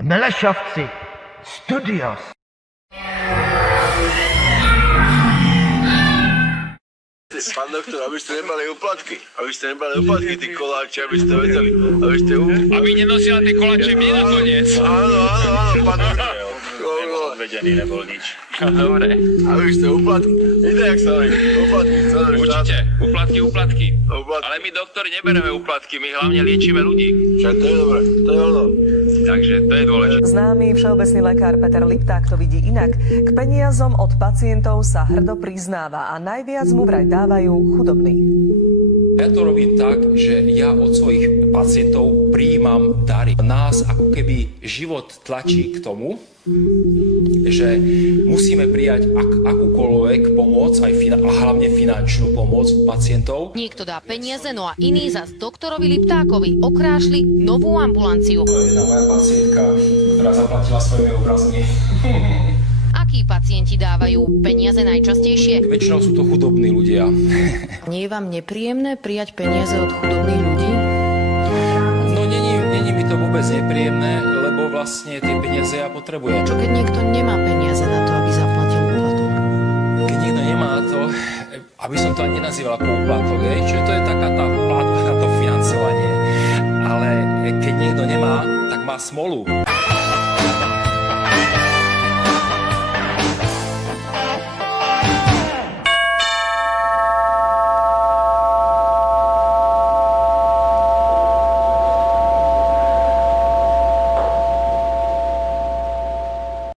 Melešovci Studios. Pán doktor, aby ste nebali úplatky. Tí koláče, aby ste vedeli. Aby nenosila tie koláče mne nakoniec. Áno, pán doktor. Odvedený nebol nič. Dobre. Aby ste úplatky. Ide, jak sa hovorí. Úplatky. Určite. Úplatky. Ale my, doktori, nebereme úplatky. My hlavne liečíme ľudí. Však to je dobré. To je ono. Takže to je dôležité. Známy všeobecný lekár Peter Lipták to vidí inak. K peniazom od pacientov sa hrdo priznáva a najviac mu vraj dávajú chudobní. Ja to robím tak, že ja od svojich pacientov prijímam dary. Nás ako keby život tlačí k tomu, že musíme prijať akúkoľvek pomoc, a hlavne finančnú pomoc pacientov. Niekto dá peniaze, no a iný zas doktorovi Liptákovi okrášli novú ambulanciu. To je jedna moja pacientka, ktorá zaplatila svojimi obrazmi. Akí pacienti dávajú peniaze najčastejšie? Väčšinou sú to chudobní ľudia. Nie je vám nepríjemné prijať peniaze od chudobných ľudí? No není mi to vôbec nepríjemné, lebo vlastne tie peniaze ja potrebujem. Čo keď niekto nemá peniaze na to, aby zaplatil úplatok? Keď niekto nemá na to, aby som to ani nenazýval ako úplatok, čiže to je taká tá platba na to financovanie. Ale keď niekto nemá, tak má smolu.